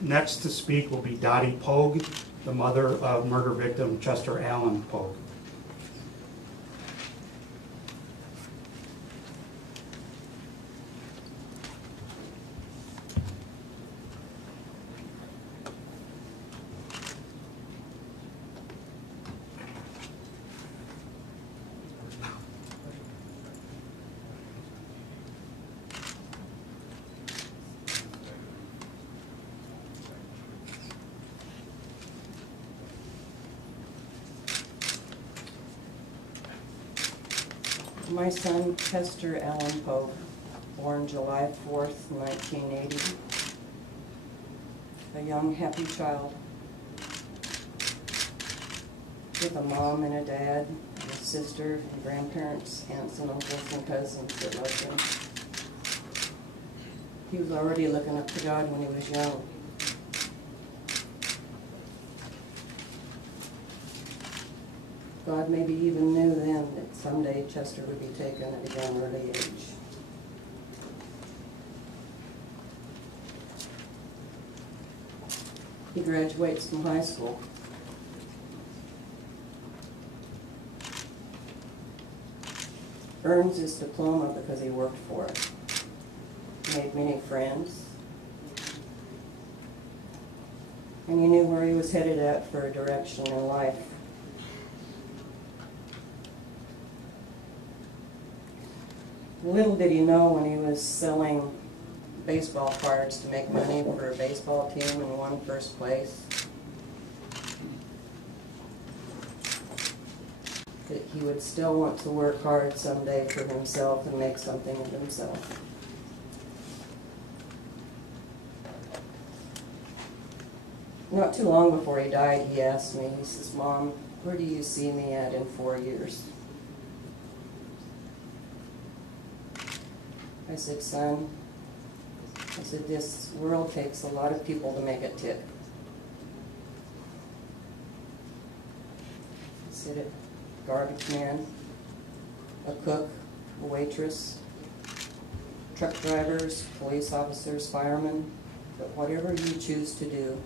Next to speak will be Dottie Poage, the mother of murder victim Chester Poage. My son, Chester Poage, born July 4th, 1980. A young, happy child with a mom and a dad, and a sister and grandparents, aunts and uncles and cousins that loved him. He was already looking up to God when he was young. God maybe even knew then that someday Chester would be taken at a young early age. He graduates from high school. Earns his diploma because he worked for it. Made many friends. And he knew where he was headed at for a direction in life. Little did he know when he was selling baseball cards to make money for a baseball team and won first place that he would still want to work hard someday for himself and make something of himself. Not too long before he died, he asked me, he says, "Mom, where do you see me at in 4 years?" I said, "Son," I said, "this world takes a lot of people to make it tick." I said, "A garbage man, a cook, a waitress, truck drivers, police officers, firemen, but whatever you choose to do,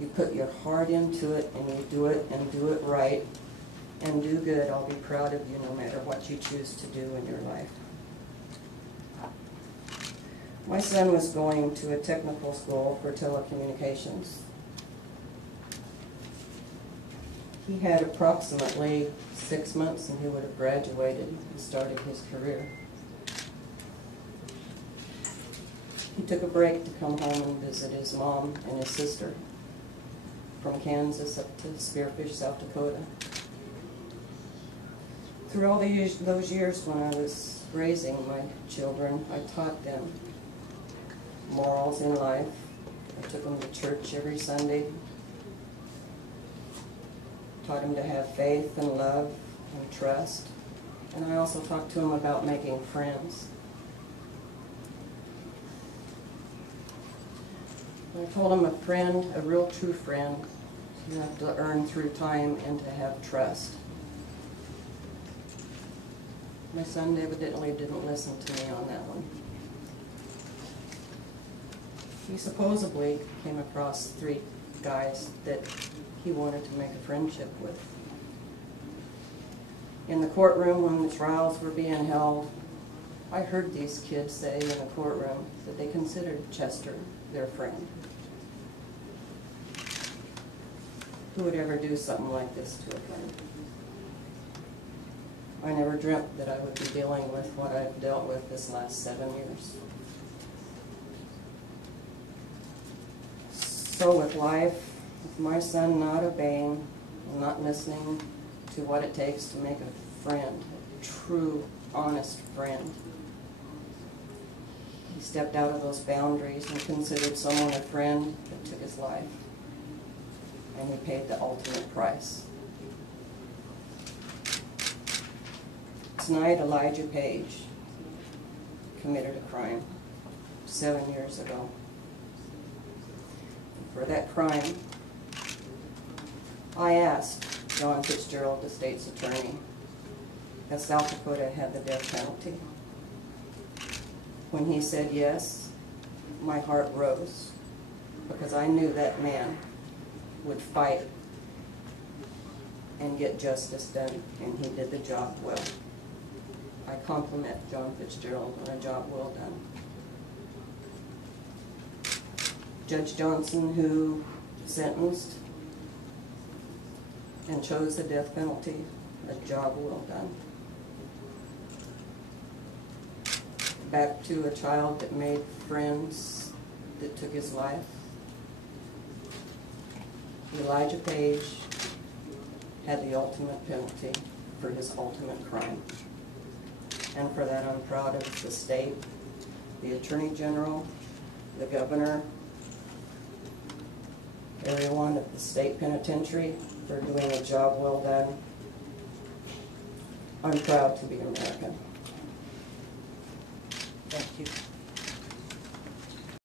you put your heart into it and you do it and do it right and do good. I'll be proud of you no matter what you choose to do in your life." My son was going to a technical school for telecommunications. He had approximately 6 months and he would have graduated and started his career. He took a break to come home and visit his mom and his sister from Kansas up to Spearfish, South Dakota. Through all those years when I was raising my children, I taught them morals in life. I took them to church every Sunday. Taught them to have faith and love and trust. And I also talked to them about making friends. I told them a friend, a real true friend, you have to earn through time and to have trust. My son evidently didn't listen to me on that one. He supposedly came across 3 guys that he wanted to make a friendship with. In the courtroom when the trials were being held, I heard these kids say in the courtroom that they considered Chester their friend. Who would ever do something like this to a friend? I never dreamt that I would be dealing with what I've dealt with this last 7 years. So with life, with my son not obeying, and not listening to what it takes to make a friend, a true, honest friend, he stepped out of those boundaries and considered someone a friend that took his life. And he paid the ultimate price. Tonight, Elijah Page committed a crime 7 years ago. For that crime, I asked John Fitzgerald, the state's attorney, if South Dakota had the death penalty. When he said yes, my heart rose. because I knew that man would fight and get justice done, and he did the job well. I compliment John Fitzgerald on a job well done. Judge Johnson, who sentenced and chose the death penalty, a job well done. Back to a child that made friends that took his life. Elijah Page had the ultimate penalty for his ultimate crime. And for that I'm proud of the state, the Attorney General, the Governor, everyone at the state penitentiary for doing a job well done. I'm proud to be American. Thank you.